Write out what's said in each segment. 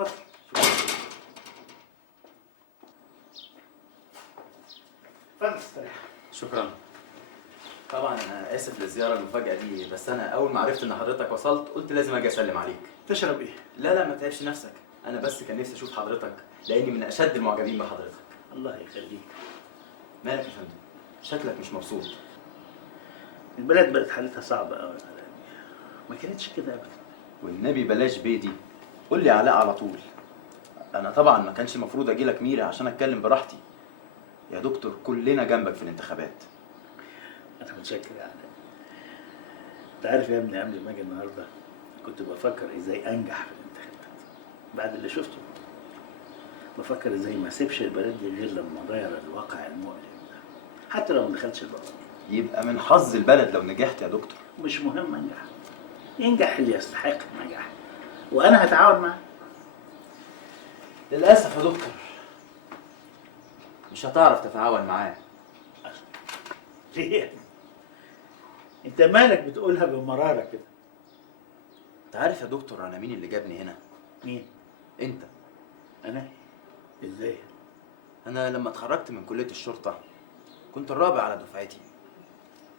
اتفضل. اتفضل استريح. شكرا. طبعا انا اسف للزياره المفاجاه دي، بس انا اول ما عرفت ان حضرتك وصلت قلت لازم اجي اسلم عليك. تشرب ايه؟ لا ما تتعبش نفسك، انا بس كان نفسي اشوف حضرتك لاني من اشد المعجبين بحضرتك. الله يخليك. مالك يا فندم؟ شكلك مش مبسوط. البلد بقت حالتها صعبه قوي، ما كانتش كده ابدا. والنبي بلاش بيدي، قول لي علاء على طول. انا طبعا ما كانش المفروض اجي لك ميري عشان اتكلم براحتي. يا دكتور كلنا جنبك في الانتخابات. انا متشكر يا علاء. انت عارف يا ابني قبل ما اجي النهارده كنت بفكر ازاي انجح في الانتخابات. بعد اللي شفته بفكر ازاي ما اسيبش البلد دي غير لما اغير الواقع المؤلم ده، حتى لو ما دخلتش البرلمان. يبقى من حظ البلد لو نجحت يا دكتور. مش مهم انجح، ينجح اللي يستحق النجاح، وانا هتعاون معاه. للاسف يا دكتور مش هتعرف تتعاون معاه. ليه؟ انت مالك بتقولها بمراره كده؟ انت عارف يا دكتور انا مين اللي جابني هنا؟ مين؟ انت. انا؟ ازاي؟ انا لما اتخرجت من كليه الشرطه كنت الرابع على دفعتي،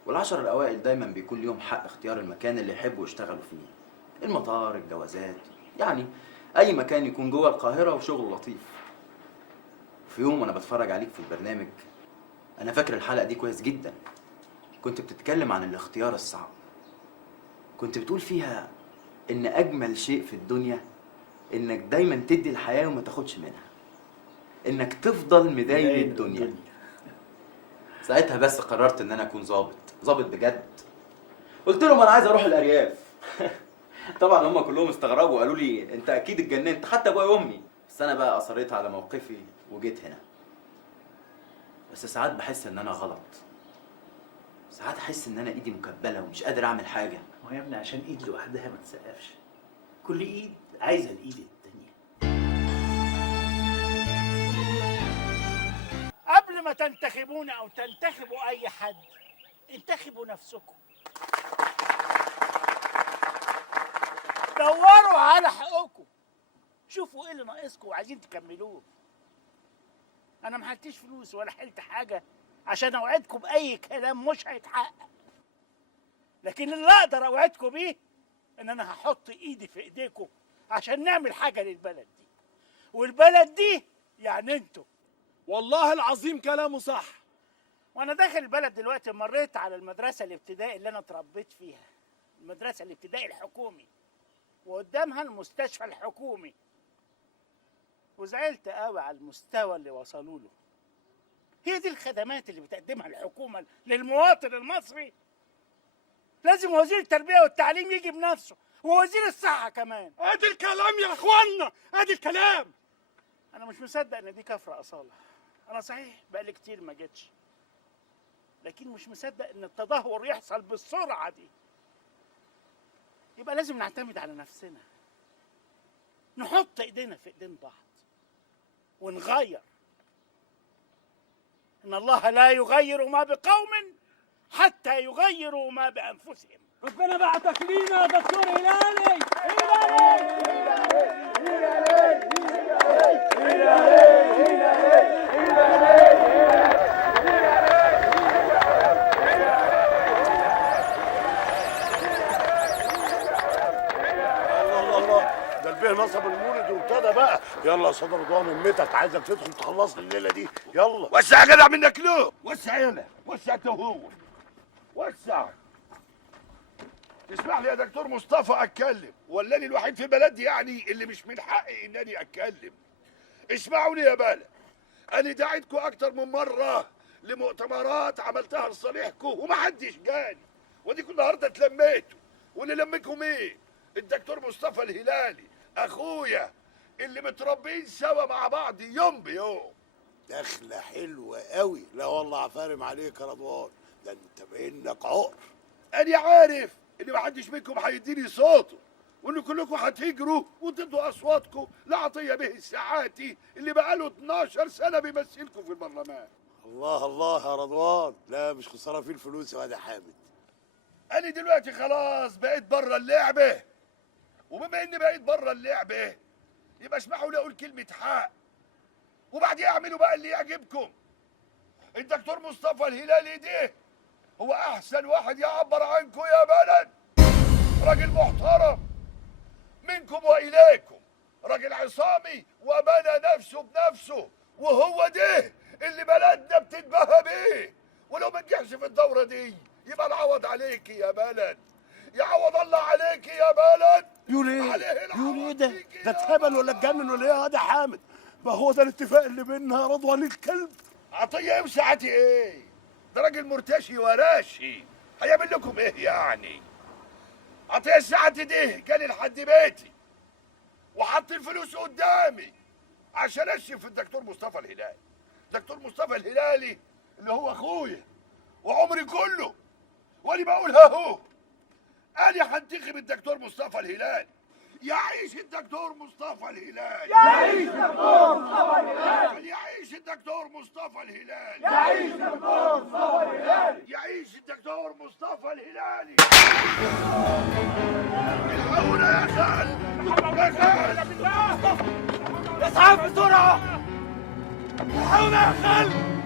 والعشر الاوائل دايما بيكون ليهم حق اختيار المكان اللي يحبوا يشتغلوا فيه. المطار، الجوازات، يعني اي مكان يكون جوه القاهره وشغل لطيف. في يوم وانا بتفرج عليك في البرنامج، انا فاكر الحلقه دي كويس جدا، كنت بتتكلم عن الاختيار الصعب. كنت بتقول فيها ان اجمل شيء في الدنيا انك دايما تدي الحياه وما تاخدش منها، انك تفضل مداين الدنيا. ساعتها بس قررت ان انا اكون ظابط بجد. قلت لهم انا عايز اروح الارياف. طبعا هم كلهم استغربوا وقالوا لي انت اكيد اتجننت، حتى ابويا وامي. بس انا بقى اصريت على موقفي وجيت هنا. بس ساعات بحس ان انا غلط، ساعات احس ان انا ايدي مكبله ومش قادر اعمل حاجه. هو يا ابني عشان ايد لوحدها ما تسقفش، كل ايد عايزه الايد التانيه. قبل ما تنتخبونا او تنتخبوا اي حد انتخبوا نفسكم، دوروا على حقوقكم، شوفوا ايه اللي ناقصكم وعايزين تكملوه. انا ما حلتش فلوس ولا حلت حاجه عشان اوعدكم باي كلام مش هيتحقق، لكن اللي اقدر اوعدكم بيه ان انا هحط ايدي في ايديكم عشان نعمل حاجه للبلد دي، والبلد دي يعني انتوا. والله العظيم كلامه صح. وانا داخل البلد دلوقتي مريت على المدرسه الابتدائي اللي انا اتربيت فيها، المدرسه الابتدائي الحكومي، وقدامها المستشفى الحكومي، وزعلت قوي على المستوى اللي وصلوا له. هي دي الخدمات اللي بتقدمها الحكومه للمواطن المصري؟ لازم وزير التربيه والتعليم يجي بنفسه، ووزير الصحه كمان. ادي الكلام يا اخوانا، ادي الكلام. انا مش مصدق ان دي كفر اصاله. انا صحيح بقالي كتير ما جيتش، لكن مش مصدق ان التدهور يحصل بالسرعه دي. يبقى لازم نعتمد على نفسنا، نحط ايدينا في ايدين بعض ونغير. ان الله لا يغير ما بقوم حتى يغيروا ما بانفسهم. ربنا بعتك لينا يا دكتور هلالي. ده البيه نصب المولد وابتدى بقى. يلا يا صدر رضوان، امتك عايزك تدخل تخلص الليله دي. يلا وسع يا جدع منك له. وسع يلا، وسع انت وهو، وسع. اسمح لي يا دكتور مصطفى اتكلم، ولا انا الوحيد في بلدي يعني اللي مش من حقي انني اتكلم؟ اسمعوني يا بلد، انا دعيتكم اكتر من مره لمؤتمرات عملتها لصالحكم ومحدش جاني، وديكم النهارده اتلميتوا. واللي لمكم ايه؟ الدكتور مصطفى الهلالي اخويا اللي متربيين سوا مع بعض يوم بيوم. دخله حلوه قوي. لا والله عفارم عليك يا رضوان، ده انت بانك عقر. انا عارف ان محدش منكم هيديني صوته، وان كلكم هتهجروا وتدوا اصواتكم لعطيه به الساعاتي اللي بقاله 12 سنه بيمثلكم في البرلمان. الله الله يا رضوان، لا مش خساره في الفلوس يا واد يا حامد. انا دلوقتي خلاص بقيت بره اللعبه، وبما اني بقيت بره اللعبه يبقى اسمحوا لي اقول كلمه حق، وبعدين اعملوا بقى اللي يعجبكم. الدكتور مصطفى الهلالي ده هو احسن واحد يعبر عنكم يا بلد. راجل محترم منكم واليكم، راجل عصامي وبنى نفسه بنفسه، وهو ده اللي بلدنا بتتباهى بيه. ولو ما نجحش في الدوره دي يبقى العوض عليك يا بلد، يعوض الله عليك يا بلد. يقول ايه؟ عليه العوض يقول ايه ده؟ فيك ده يا اتهبل ولا اتجنن ولا ايه يا واد يا حامد؟ ما هو ده الاتفاق اللي بيننا يا رضوان الكلب. عطيه وساعتي ايه؟ ده راجل مرتشي وراشي، هيعمل لكم ايه يعني؟ عطيه ساعتي ده جالي لحد بيتي وحط الفلوس قدامي عشان اشرف الدكتور مصطفى الهلالي. دكتور مصطفى الهلالي اللي هو اخويا وعمري كله، وانا بقولها اهو، انا هنتخب الدكتور مصطفى الهلالي. يعيش الدكتور مصطفى الهلالي، يعيش دكتور مصطفى الهلالي، يعيش الدكتور مصطفى الهلالي، يعيش دكتور مصطفى الهلالي، يعيش الدكتور مصطفى الهلالي. الحقونا يا خال، يا خال، اسعاف بسرعة! الحقونا يا خال!